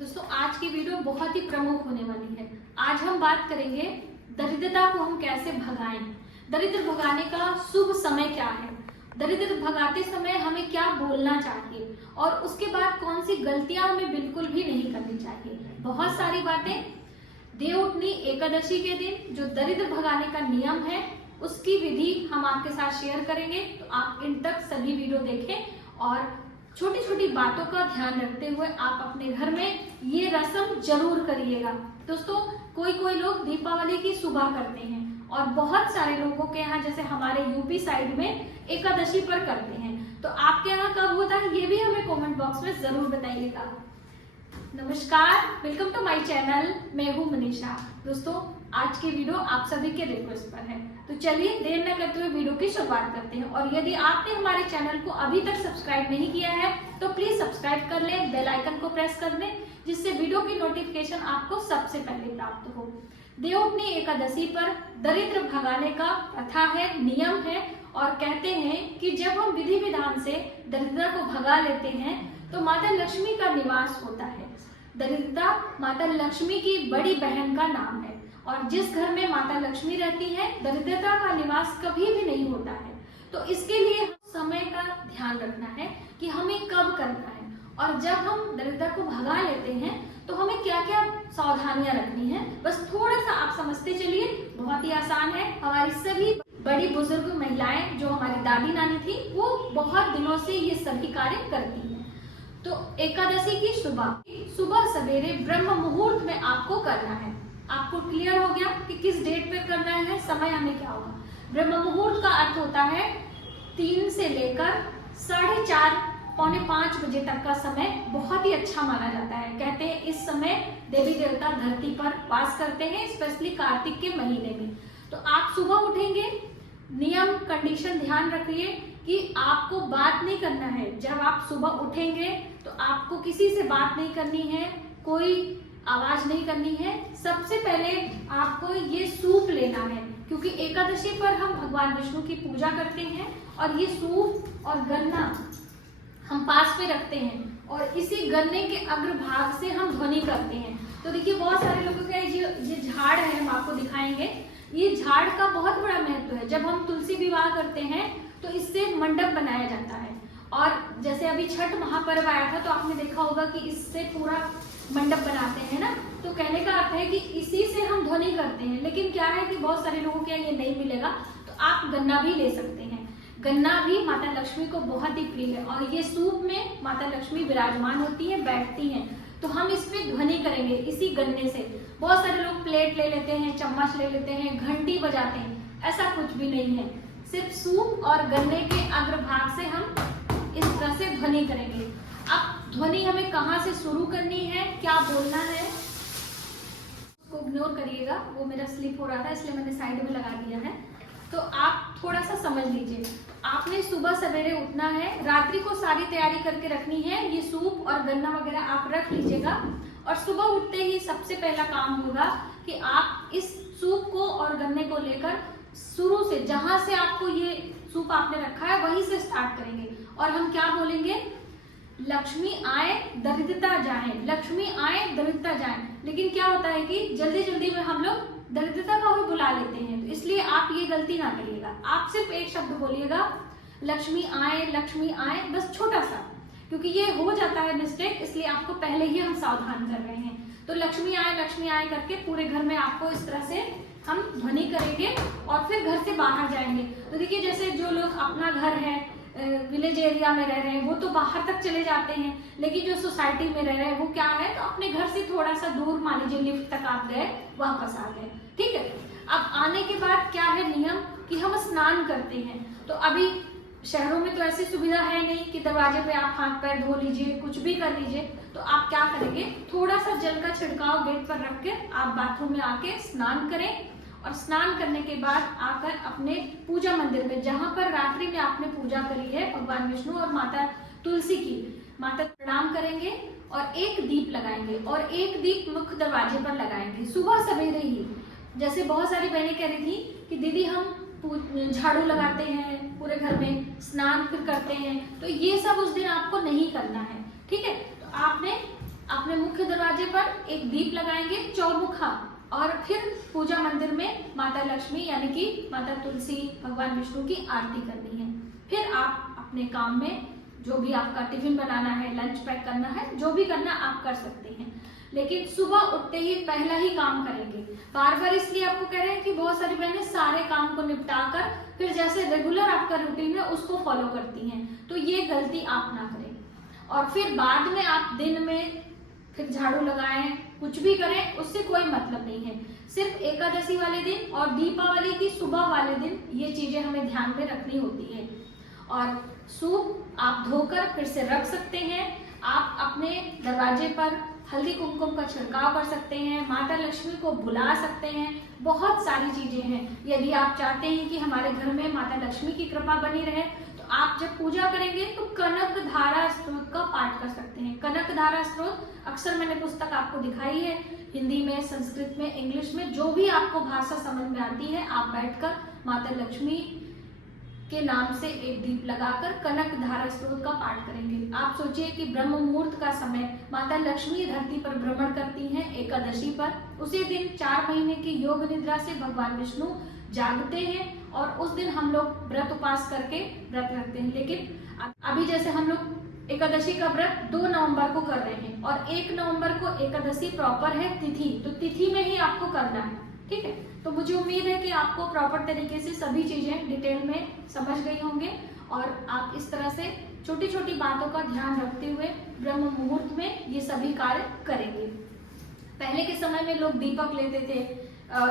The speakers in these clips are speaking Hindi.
दोस्तों आज की वीडियो बहुत ही प्रमुख होने वाली है। आज हम बात करेंगे दरिद्रता को हम कैसे भगाएं, दरिद्र भगाने का शुभ समय क्या है, दरिद्र भगाते समय हमें क्या बोलना चाहिए और उसके बाद कौन सी गलतियां हमें बिल्कुल भी नहीं करनी चाहिए। बहुत सारी बातें देवउठनी एकादशी के दिन जो दरिद्र भगाने का नियम है उसकी विधि हम आपके साथ शेयर करेंगे। तो आप इन तक सभी वीडियो देखें और छोटी छोटी बातों का ध्यान रखते हुए आप अपने घर में ये रस्म जरूर करिएगा। दोस्तों कोई कोई लोग दीपावली की सुबह करते हैं और बहुत सारे लोगों के यहाँ जैसे हमारे यूपी साइड में एकादशी पर करते हैं। तो आपके यहाँ कब होता है ये भी हमें कमेंट बॉक्स में जरूर बताइएगा। नमस्कार, वेलकम टू माय चैनल। मैं हूँ मनीषा। दोस्तों आज की वीडियो आप सभी के रिक्वेस्ट पर है, तो चलिए देर न करते हुए वीडियो की शुरुआत करते हैं। और यदि आपने हमारे चैनल को अभी तक सब्सक्राइब नहीं किया है तो प्लीज सब्सक्राइब कर लें, बेल आइकन को प्रेस कर लें जिससे वीडियो की नोटिफिकेशन आपको सबसे पहले प्राप्त हो। देवउठनी एकादशी पर दरिद्र भगाने का प्रथा है, नियम है और कहते हैं कि जब हम विधि विधान से दरिद्रता को भगा लेते हैं तो माता लक्ष्मी का निवास होता है। दरिद्रता माता लक्ष्मी की बड़ी बहन का नाम है और जिस घर में माता लक्ष्मी रहती है दरिद्रता का निवास कभी भी नहीं होता है। तो इसके लिए समय का ध्यान रखना है कि हमें कब करना है और जब हम दरिद्रता को भगा लेते हैं तो हमें क्या क्या सावधानियां रखनी है। बस थोड़ा सा आप समझते चलिए, बहुत ही आसान है। हमारी सभी बड़ी बुजुर्ग महिलाएं जो हमारी दादी नानी थी वो बहुत दिनों से ये सभी कार्य करती है। तो एकादशी की सुबह सवेरे ब्रह्म मुहूर्त में आपको करना है। आपको क्लियर हो गया कि किस डेट पे करना है, समय हमें क्या होगा। ब्रह्म मुहूर्त का अर्थ होता है 3 से लेकर 4:30 पौने 5 बजे तक का समय बहुत ही अच्छा माना जाता है। कहते हैं इस समय देवी देवता धरती पर वास करते हैं, स्पेशली कार्तिक के महीने में। तो आप सुबह उठेंगे, नियम कंडीशन ध्यान रखिए कि आपको बात नहीं करना है। जब आप सुबह उठेंगे तो आपको किसी से बात नहीं करनी है, कोई आवाज नहीं करनी है। सबसे पहले आपको ये सूप लेना है क्योंकि एकादशी पर हम भगवान विष्णु की पूजा करते हैं और ये सूप और गन्ना हम पास में रखते हैं और इसी गन्ने के अग्रभाग से हम ध्वनि करते हैं। तो देखिए बहुत सारे लोगों का ये झाड़ है, हम आपको दिखाएंगे। ये झाड़ का बहुत बड़ा महत्व है। जब हम तुलसी विवाह करते हैं तो इससे मंडप बनाया जाता है और जैसे अभी छठ महापर्व आया था तो आपने देखा होगा कि इससे पूरा मंडप बनाते हैं ना। तो कहने का अर्थ है कि इसी से हम ध्वनि करते हैं। लेकिन क्या है कि बहुत सारे लोगों के ये नहीं मिलेगा तो आप गन्ना भी ले सकते हैं। गन्ना भी माता लक्ष्मी को बहुत ही प्रिय है और ये सूप में माता लक्ष्मी विराजमान होती है, बैठती हैं। तो हम इसमें ध्वनि करेंगे इसी गन्ने से। बहुत सारे लोग प्लेट ले लेते हैं, चम्मच ले लेते हैं, घंटी बजाते हैं, ऐसा कुछ भी नहीं है। सिर्फ सूप और गन्ने के अग्रभाग से हम इस तरह से ध्वनि करेंगे। अब ध्वनि हमें कहाँ से शुरू करनी है, क्या बोलना है, उसको इग्नोर करिएगा, वो मेरा स्लिप हो रहा था इसलिए मैंने साइड में लगा दिया है। तो आप थोड़ा सा समझ लीजिए। आपने सुबह सवेरे उठना है, रात्रि को सारी तैयारी करके रखनी है। ये सूप और गन्ना वगैरह आप रख लीजिएगा और सुबह उठते ही सबसे पहला काम होगा कि आप इस सूप को और गन्ने को लेकर शुरू से जहां से आपको ये सूप आपने रखा है वहीं से स्टार्ट करेंगे और हम क्या बोलेंगे, लक्ष्मी आए दरिद्रता जाए, लक्ष्मी आए दरिद्रता जाए। लेकिन क्या होता है कि जल्दी जल्दी में हम लोग दरिद्रता को भी बुला लेते हैं। तो इसलिए आप ये गलती ना करिएगा। आप सिर्फ एक शब्द बोलिएगा, लक्ष्मी आए, बस छोटा सा, क्योंकि ये हो जाता है मिस्टेक, इसलिए आपको पहले ही हम सावधान कर रहे हैं। तो लक्ष्मी आए करके पूरे घर में आपको इस तरह से हम ध्वनि करेंगे और फिर घर से बाहर जाएंगे। तो देखिए जैसे जो लोग अपना घर है विलेज एरिया में रह रहे हैं वो तो बाहर तक चले जाते हैं, लेकिन जो सोसाइटी में रह रहे हैं वो क्या है तो अपने घर से थोड़ा सा दूर, मान लीजिए लिफ्ट तक आप गए, वापस आ गए, ठीक है। अब आने के बाद क्या है नियम कि हम स्नान करते हैं। तो अभी शहरों में तो ऐसी सुविधा है नहीं कि दरवाजे पे आप हाथ पैर धो लीजिए, कुछ भी कर लीजिए। तो आप क्या करेंगे, थोड़ा सा जल का छिड़काव गेट पर रख के आप बाथरूम में आके स्नान करें और स्नान करने के बाद आकर अपने पूजा मंदिर में, जहां पर रात्रि में आपने पूजा करी है भगवान विष्णु और माता तुलसी की, माता प्रणाम करेंगे और एक दीप लगाएंगे और एक दीप मुख्य दरवाजे पर लगाएंगे सुबह सवेरे ही। जैसे बहुत सारी बहनें कह रही थी कि दीदी हम झाड़ू लगाते हैं पूरे घर में, स्नान फिर करते हैं, तो ये सब उस दिन आपको नहीं करना है, ठीक है। तो आपने अपने मुख्य दरवाजे पर एक दीप लगाएंगे चौमुखा, और फिर पूजा मंदिर में माता लक्ष्मी यानी कि माता तुलसी, भगवान विष्णु की आरती करनी है। फिर आप अपने काम में जो भी आपका टिफिन बनाना है, लंच पैक करना है, जो भी करना आप कर सकते हैं, लेकिन सुबह उठते ही पहला ही काम करेंगे। बार बार इसलिए आपको कह रहे हैं कि बहुत सारी बहनें सारे काम को निपटा कर फिर जैसे रेगुलर आपका रूटीन है उसको फॉलो करती हैं, तो ये गलती आप ना करें। और फिर बाद में आप दिन में फिर झाड़ू लगाएं, कुछ भी करें, उससे कोई मतलब नहीं है। सिर्फ एकादशी वाले दिन और दीपावली की सुबह वाले दिन ये चीजें हमें ध्यान में रखनी होती है। और सूप आप धोकर फिर से रख सकते हैं। आप अपने दरवाजे पर हल्दी कुमकुम का छिड़काव कर सकते हैं, माता लक्ष्मी को बुला सकते हैं, बहुत सारी चीजें हैं। यदि आप चाहते हैं कि हमारे घर में माता लक्ष्मी की कृपा बनी रहे, तो आप जब पूजा करेंगे तो कनक धारा स्त्रोत का पाठ कर सकते हैं। कनक धारा स्त्रोत अक्सर मैंने पुस्तक आपको दिखाई है, हिंदी में, संस्कृत में, इंग्लिश में, जो भी आपको भाषा समझ में आती है, आप बैठकर माता लक्ष्मी के नाम से एक दीप लगाकर कनक धारा स्त्रोत का पाठ करेंगे। आप सोचिए कि ब्रह्म मुहूर्त का समय माता लक्ष्मी धरती पर भ्रमण करती हैं एकादशी पर। उसी दिन 4 महीने की योग निद्रा से भगवान विष्णु जागते हैं और उस दिन हम लोग व्रत उपास करके व्रत रखते हैं। लेकिन अभी जैसे हम लोग एकादशी का व्रत 2 नवंबर को कर रहे हैं और 1 नवंबर को एकादशी प्रॉपर है तिथि, तो तिथि में ही आपको करना है, ठीक है। तो मुझे उम्मीद है कि आपको प्रॉपर तरीके से सभी चीजें डिटेल में समझ गई होंगे और आप इस तरह से छोटी छोटी बातों का ध्यान रखते हुए ब्रह्म मुहूर्त में ये सभी कार्य करेंगे। पहले के समय में लोग दीपक लेते थे,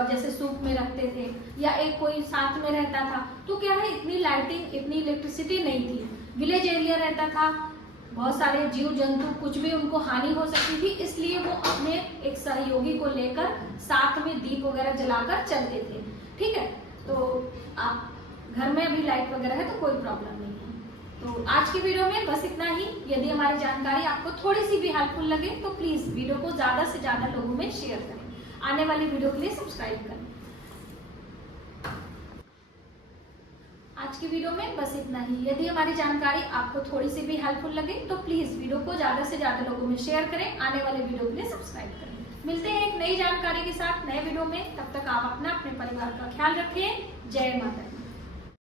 जैसे सूप में रखते थे, या एक कोई साथ में रहता था, तो क्या है, इतनी लाइटिंग, इतनी इलेक्ट्रिसिटी नहीं थी, विलेज एरिया रहता था, बहुत सारे जीव जंतु कुछ भी उनको हानि हो सकती थी, इसलिए वो अपने एक सहयोगी को लेकर साथ में दीप वगैरह जलाकर चलते थे, ठीक है। तो आप घर में अभी लाइट वगैरह है तो कोई प्रॉब्लम नहीं है। तो आज की वीडियो में बस इतना ही। यदि हमारी जानकारी आपको थोड़ी सी भी हेल्पफुल लगे तो प्लीज वीडियो को ज्यादा से ज्यादा लोगों में शेयर करें। आने वाली वीडियो के लिए सब्सक्राइब करें। आज की वीडियो में बस इतना ही। यदि हमारी जानकारी आपको थोड़ी सी भी हेल्पफुल लगे तो प्लीज वीडियो को ज्यादा से ज्यादा लोगों में शेयर करें। आने वाले वीडियो के लिए सब्सक्राइब करें। मिलते हैं एक नई जानकारी के साथ नए वीडियो में। तब तक आप अपने परिवार का ख्याल रखें। जय माता दी।